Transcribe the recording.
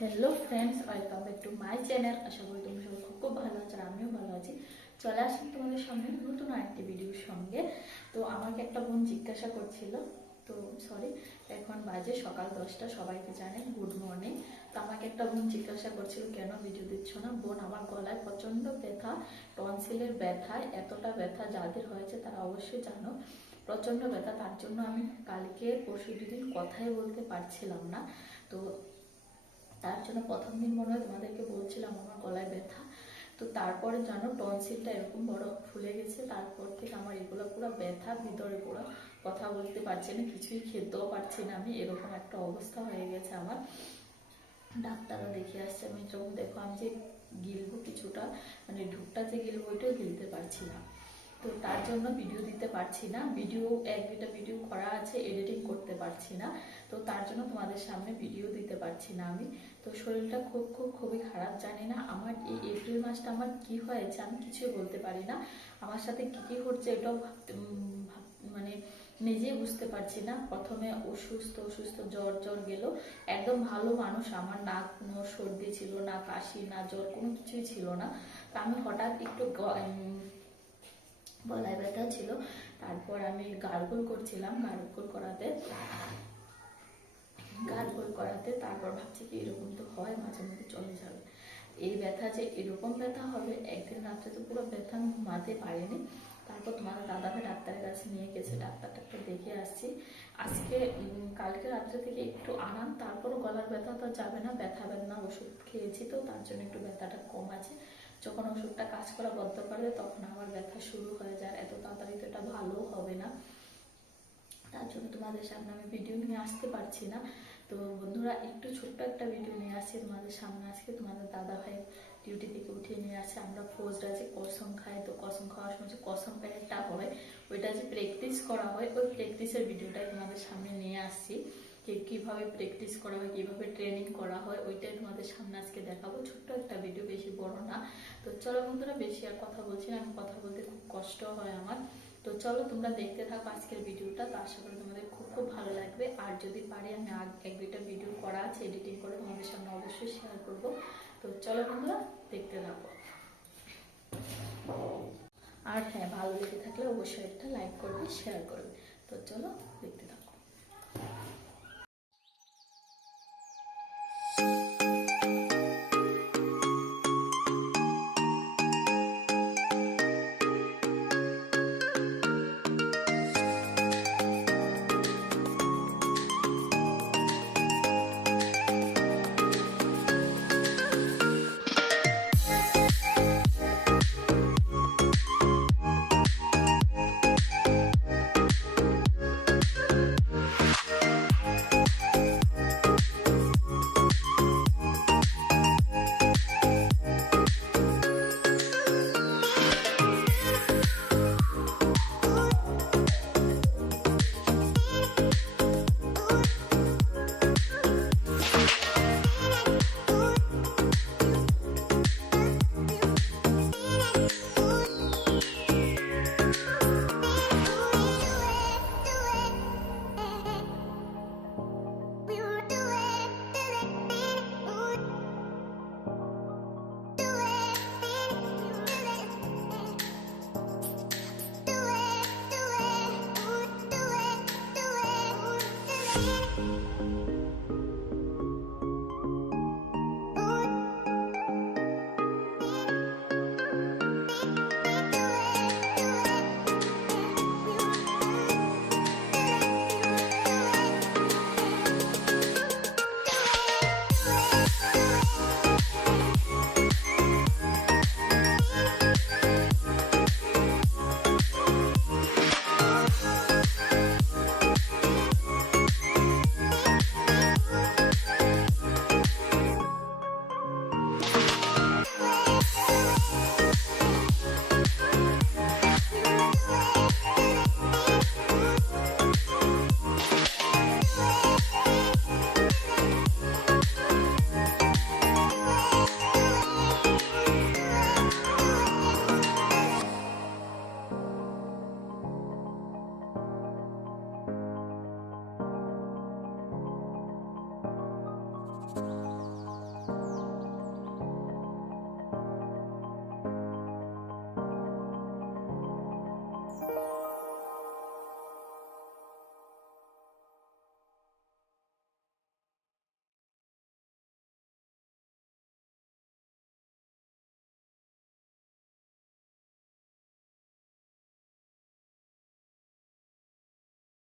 Hello friends, welcome back to my channel. আশা করি তুমি সবাই খুব খুব ভালো আছো, আর আমিও ভালো আছি। চলে আসলাম তোমাদের সামনে নতুন আরেকটি ভিডিওর সঙ্গে। তো আমাকে একটা বোন জিজ্ঞাসা করছিল, তো সরি, এখন বাজে সকাল 10টা, সবাইকে জানে গুড মর্নিং। তো আমাকে একটা বোন জিজ্ঞাসা করছিল কেন ভিডিও দিচ্ছ না। বোন, আমার গলায় প্রচণ্ড ব্যথা, টনসিলের ব্যথা, এতটা ব্যথা যাদের হয়েছে তারা অবশ্যই জানো, প্রচণ্ড ব্যথা। তার জন্য আমি কালকে পরশু দুদিন কথাই বলতে পারছিলাম না। তো তার জন্য প্রথম দিন মনে হয় তোমাদেরকে বলছিলাম আমার গলায় ব্যথা। তো তারপরে জানো টনসিলটা এরকম বড় ফুলে গেছে, তারপর থেকে আমার এগুলো পুরো ব্যথা, ভিতরে পুরো কথা বলতে পারছি না, কিছুই খেতেও পারছি না আমি, এরকম একটা অবস্থা হয়ে গেছে আমার। ডাক্তারও দেখে আসছে, আমি যখন দেখো আমি যে গিলবো কিছুটা, মানে ঢুকটা যে গিলবো ওইটাও গিলতে পারছি না। তো তার জন্য ভিডিও দিতে পারছি না, ভিডিও এক দুইটা ভিডিও করা আছে, এডিটিং করতে পারছি না। তো তার জন্য তোমাদের সামনে ভিডিও দিতে পারছি না আমি। তো শরীরটা খুবই খারাপ, জানি না আমার এই এপ্রিল মাসটা আমার কি হয়েছে, আমি কিছুই বলতে পারি না। আমার সাথে কি কি হচ্ছে এটাও মানে নিজেই বুঝতে পারছি না। প্রথমে অসুস্থ অসুস্থ জ্বর জ্বর গেল, একদম ভালো মানুষ আমার, না কোনো সর্দি ছিল, না কাশি, না জ্বর, কোনো কিছুই ছিল না। তো আমি হঠাৎ একটু গলায় ব্যথা ছিল, তারপর আমি গার্গল করছিলাম, গার্গল করাতে তারপর ভাবছি কি এরকম তো হয়, মাঝে মধ্যে চলে যাবে। এই ব্যথা যে এরকম ব্যথা হবে, একদিন রাত্রে তো পুরো ব্যথা আমি ঘুমাতে পারিনি। তারপর তোমাদের দাদাভাই ডাক্তারের কাছে নিয়ে গেছে, ডাক্তারটা দেখে আসছি আজকে। কালকে রাত্রে থেকে একটু আরাম, তারপরও গলার ব্যথা তো যাবে না, ব্যথা বেদনা ওষুধ খেয়েছি, তো তার জন্য একটু ব্যথাটা কম আছে। যখন ওষুধটা কাজ করা বন্ধ করবে তখন আবার ব্যথা শুরু হয়ে যায়, এত তাড়াতাড়ি তো এটা ভালো হবে না। তার জন্য তোমাদের সামনে আমি ভিডিও নিয়ে আসতে পারছি না। তো বন্ধুরা, একটু ছোট্ট একটা ভিডিও নিয়ে আসছি তোমাদের সামনে আজকে। তোমাদের দাদা ভাই ডিউটি থেকে উঠিয়ে নিয়ে আসে, আমরা ফৌজরা যে কসম খাই, তো কসম খাওয়ার সময় যে কসম প্যাকেটটা হয়, ওইটা যে প্র্যাকটিস করা হয়, ওই প্র্যাকটিসের ভিডিওটাই তোমাদের সামনে নিয়ে আসছি। কীভাবে প্র্যাকটিস করা হয়, কীভাবে ট্রেনিং করা হয়, ওইটাই তোমাদের সামনে আজকে দেখাবো। ছোট্ট একটা ভিডিও, বেশি বড় না। তো চলো বন্ধুরা, বেশি আর কথা বলছি না, আমি কথা বলতে খুব কষ্ট হয় আমার। তো চলো তোমরা দেখতে থাকো আজকের ভিডিওটা, তো আশা করি তোমাদের খুব ভালো লাগবে। আর যদি পারি আমি এক দুইটা ভিডিও করা আছে, এডিটিং করে তোমাদের সামনে অবশ্যই শেয়ার করব। তো চলো বন্ধুরা, দেখতে থাকো। আর হ্যাঁ, ভালো লেগে থাকলে অবশ্যই একটা লাইক করবে, শেয়ার করবে। তো চলো দেখতে থাকো।